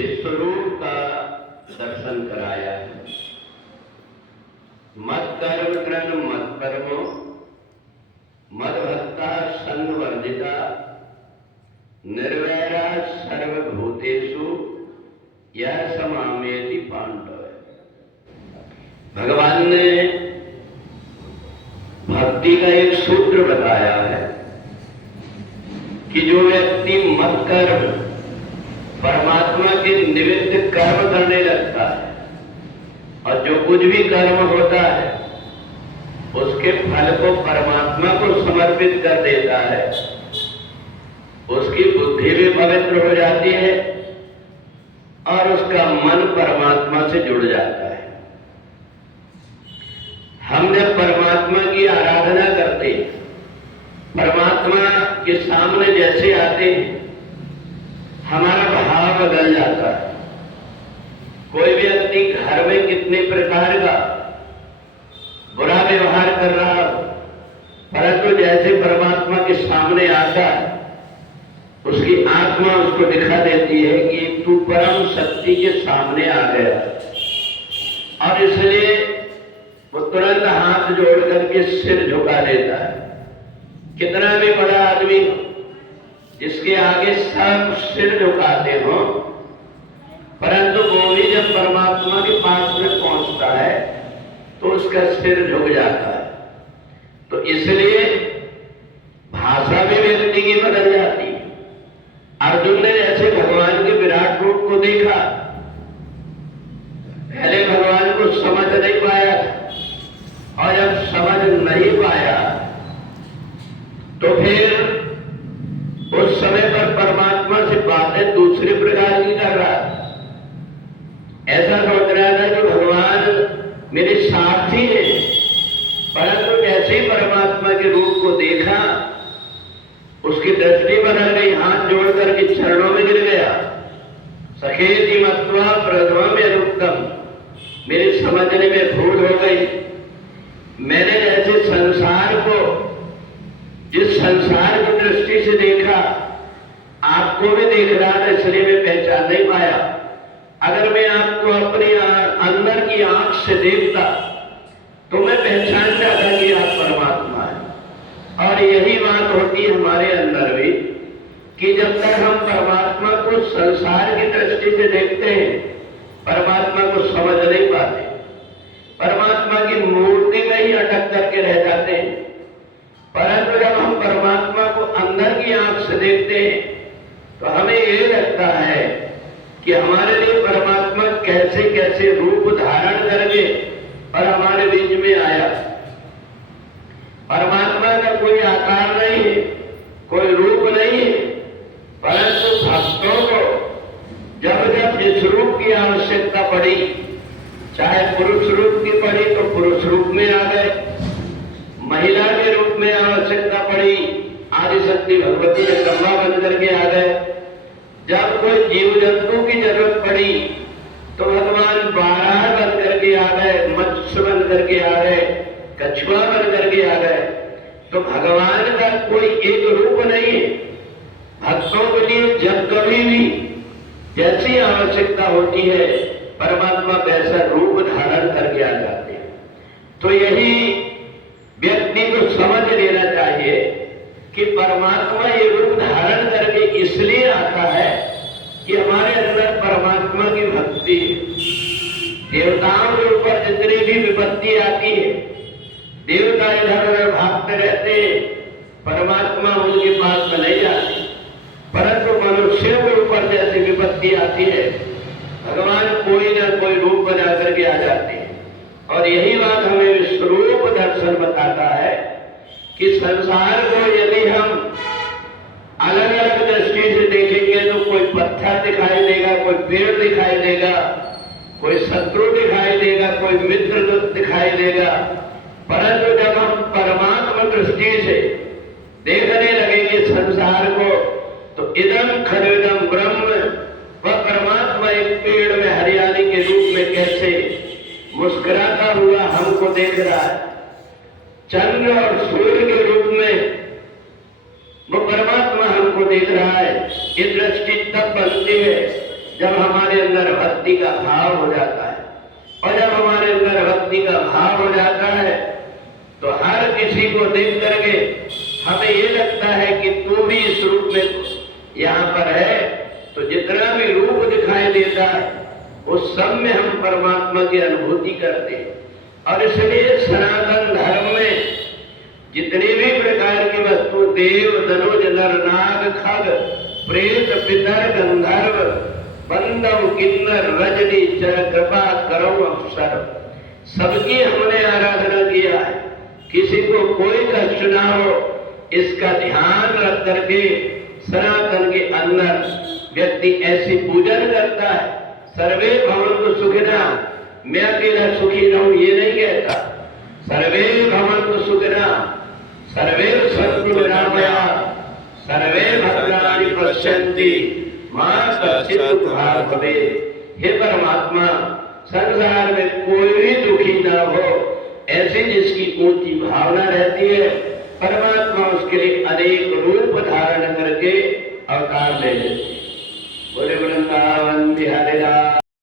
विश्वरूप का दर्शन कराया है। मत कर्म कृत मत कर्मो मद भक्ता संग वर्जिता निर्वैरा सर्वभूतेषु यह समामेति पांडव। भगवान ने भक्ति का एक सूत्र बताया है कि जो व्यक्ति मत कर्म परमात्मा के निमित्त कर्म करने लगता है और जो कुछ भी कर्म होता है उसके फल को परमात्मा को समर्पित कर देता है, उसकी बुद्धि भी पवित्र हो जाती है और उसका मन परमात्मा से जुड़ जाता है। हमने परमात्मा की आराधना करते हैं, परमात्मा के सामने जैसे आते हैं हमारा भाव बदल जाता है। कोई व्यक्ति घर में कितने प्रकार का बुरा व्यवहार कर रहा हो, परंतु जैसे परमात्मा के सामने आता है उसकी आत्मा उसको दिखा देती है कि तू परम शक्ति के सामने आ गया, और इसलिए वो तुरंत हाथ जोड़ करके सिर झुका देता है। कितना भी बड़ा आदमी हो जिसके आगे सब सिर झुकाते हो, परंतु वो भी जब परमात्मा के पास में पहुंचता है तो उसका सिर झुक जाता है। तो इसलिए भाषा भी व्यक्ति की बदल जाती है। अर्जुन ने जैसे भगवान के विराट रूप को देखा, पहले भगवान को समझ नहीं पाया और जब समझ नहीं पाया तो फिर उस समय पर परमात्मा से बातें दूसरे प्रकार की कर रहा, ऐसा सोच रहा था कि भगवान मेरे साथी है, परंतु जैसे ही परमात्मा के रूप को देखा उसकी दृष्टि बदल गई, हाथ जोड़ करके चरणों में गिर गया। सखेति मत्वा प्रथम अनुक्तम, मेरे समझने में भूल हो गई। मैंने जैसे संसार को जिस संसार की दृष्टि से देखा, आपको भी देख रहा था, इसलिए मैं पहचान नहीं पाया। अगर मैं आपको अपनी अंदर की आंख से देखता तो मैं पहचान जाता कि आप परमात्मा है। और यही बात होती है हमारे अंदर भी कि जब तक हम परमात्मा को संसार की दृष्टि से देखते हैं, परमात्मा को समझ नहीं पाते, परमात्मा की मूर्ति में ही अटक करके रह जाते हैं। परंतु जब हम परमात्मा को अंदर की आंख से देखते हैं तो हमें ये लगता है कि हमारे लिए परमात्मा कैसे कैसे रूप धारण करके और हमारे बीच में आया। परमात्मा का कोई आकार नहीं है, कोई रूप नहीं है, परंतु भक्तों को जब जब जिस रूप की आवश्यकता पड़ी, चाहे पुरुष रूप की पड़ी तो पुरुष रूप में आ गए, महिला के रूप में आवश्यकता पड़ी, आदिशक्ति भगवती जगदम्बा बन करके आ गए। जब कोई जीव जंतु की जरूरत पड़ी तो भगवान बारह बन करके आ गए, मत्स्य बन करके आ गए, कछुआ बन करके आ गए। तो भगवान का कोई एक रूप नहीं है। भक्तों के लिए जब कभी भी जैसी आवश्यकता होती है परमात्मा वैसा रूप धारण करके आ जाते हैं। तो यही व्यक्ति को समझ लेना चाहिए कि परमात्मा ये रूप धारण करके इसलिए आता है कि हमारे अंदर परमात्मा की भक्ति है। देवताओं के ऊपर जितनी भी विपत्ति आती है, देवता इधर उधर भागते रहते हैं, परमात्मा उनके पास में नहीं जाते, परंतु मनुष्यों के ऊपर जैसी विपत्ति आती है भगवान कोई ना कोई रूप बना करके आ जाते हैं। और यही बात हमें विश्वरूप दर्शन बताता है कि संसार को यदि हम अलग अलग दृष्टि से देखेंगे तो कोई पत्थर दिखाई देगा, कोई पेड़ दिखाई देगा, कोई शत्रु दिखाई देगा, कोई मित्र दिखाई देगा। परंतु जब हम परमात्मा दृष्टि से देखने लगेंगे संसार को तो इदम खलुइदम ब्रह्म, वह परमात्मा एक पेड़ में हरियाली के रूप में कैसे मुस्कुराता हुआ हमको देख रहा है, चंद्र और सूर्य के रूप में वो परमात्मा हमको देख रहा है। ये दृष्टि तब बनती है जब हमारे अंदर भक्ति का भाव हो जाता है, और जब हमारे अंदर भक्ति का भाव हो जाता है तो हर किसी को देख करके हमें ये लगता है कि तू भी इस रूप में यहाँ पर है। तो जितना भी रूप दिखाई देता है उस सब में हम परमात्मा की अनुभूति करते हैं। और इसलिए सनातन धर्म में जितनी भी प्रकार की वस्तु, देव, दनुज, नर, नाग, खग, प्रेत, पितर, गंधर्व, बंदव, किन्नर, रजनी, चर, कृपा, करुण, अवसर, सबकी हमने आराधना किया है। किसी को कोई कष्ट ना हो इसका ध्यान रख करके सनातन के अंदर व्यक्ति ऐसी पूजन करता है। सर्वे भवन्तु सुखिनः, मैं अकेला सुखी रहूं ये नहीं कहता। सर्वे भवन्तु सुखिनः, सर्वे सन्तु निरामयाः, सर्वे भद्राणि पश्यन्ति मा कश्चित् दुःखभाग् भवेत्। हे परमात्मा, संसार में कोई भी दुखी ना हो, ऐसी जिसकी ऊंची भावना रहती है, परमात्मा उसके लिए अनेक रूप धारण करके अवतार ले लेते। बोले वृंदावन बिहारी लाल